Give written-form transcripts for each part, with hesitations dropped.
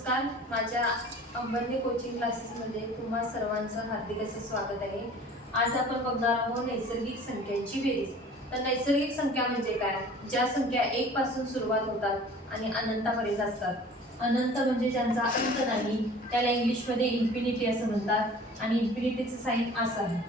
नमस्कार. माझ्या अंबरने कोचिंग क्लासेसमध्ये तुम्हा सर्वांचं हार्दिक असे स्वागत आहे. आज आपण बघणार आहोत नैसर्गिक संख्यांची बेरीज. तर नैसर्गिक संख्या म्हणजे काय? ज्या संख्या 1 पासून सुरुवात होतात आणि अनंतापर्यंत असतात. अनंत म्हणजे ज्यांचा अंत नाही, त्याला इंग्लिशमध्ये इन्फिनिटी असं म्हणतात आणि इन्फिनिटीचं साइन असं आहे.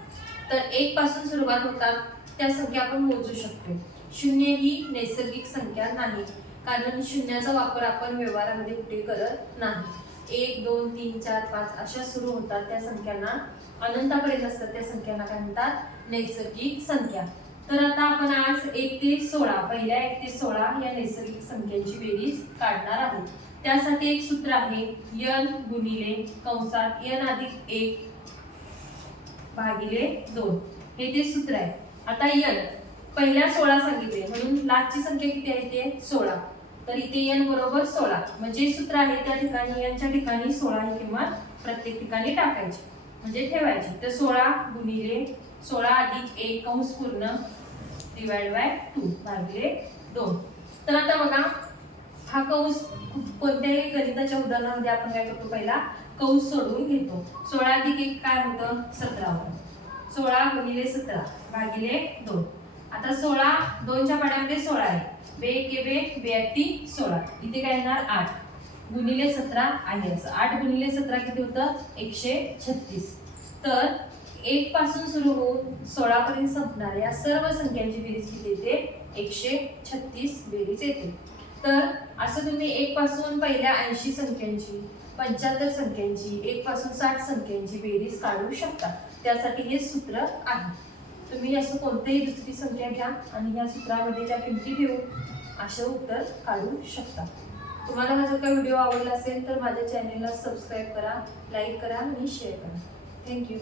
तर 1 पासून सुरुवात होतात त्या संख्या आपण मोजू शकतो. 0 ही नैसर्गिक संख्या नाही, कारण शून्याचा वापर आपण व्यवहारामध्ये कुठे करत नाही. 1 2 3 4 5 अशा सुरू होतात त्या संख्यांना, अनंतापर्यंत असतात त्या संख्यांना काय म्हणतात? नैसर्गिक संख्या. तर आता आपण आज 1 ते 16 पहिल्या 1 ते 16 या नैसर्गिक संख्यांची बेरीज काढणार आहोत. त्यासाठी एक सूत्र आहे, n गुणिले कंसात n अधिक 1 भागिले 2 हे ते सूत्र आहे. आता n पहिल्या 16 सांगितले म्हणून लास्टची संख्या किती आहे ते 16. तर इथे n बरोबर 16 म्हणजे सूत्र आहे त्या ठिकाणी n च्या ठिकाणी 16 ही किंमत प्रत्येक ठिकाणी टाकायची म्हणजे ठेवायची. तर 16 गुणिले 16 अधिक 1 कंस पूर्ण डिवाइड बाय 2 भागिले 2. तर आता बघा हा कंस कोणत्याही गणिताच्या उदाहरणामध्ये आपण काय करतो, पहिला कंस सोडवून घेतो. 16 अधिक 1 काय होतं? 17 होतं. 16 गुणिले 17 भागिले 2. आता 16 2 च्या पाड्यामध्ये 16 आहे. बे एके बे, बे अट्टी 16. इथे काय येणार? 8 गुणिले 17 आहे असं. 8 गुणिले 17 किती होतं? 136. तर 1 पासून सुरू होऊन 16 पर्यंत संपणाऱ्या या सर्व संख्यांची बेरीज किती येते? 136 बेरीज येते. तर असं तुम्ही 1 पासून पहिल्या 80 संख्यांची, 75 संख्यांची, 1 पासून 60 संख्यांची बेरीज काढू शकता. त्यासाठी हे सूत्र आहे. तुम्ही असं कोणतीही दुसरी संख्या घ्या आणि या सूत्रामध्ये त्या किमती ठेवून असे उत्तर काढू शकता. तुम्हाला हा जर काही व्हिडिओ आवडला असेल तर माझ्या चॅनेलला सबस्क्राईब करा, लाईक करा आणि शेअर करा. थँक्यू.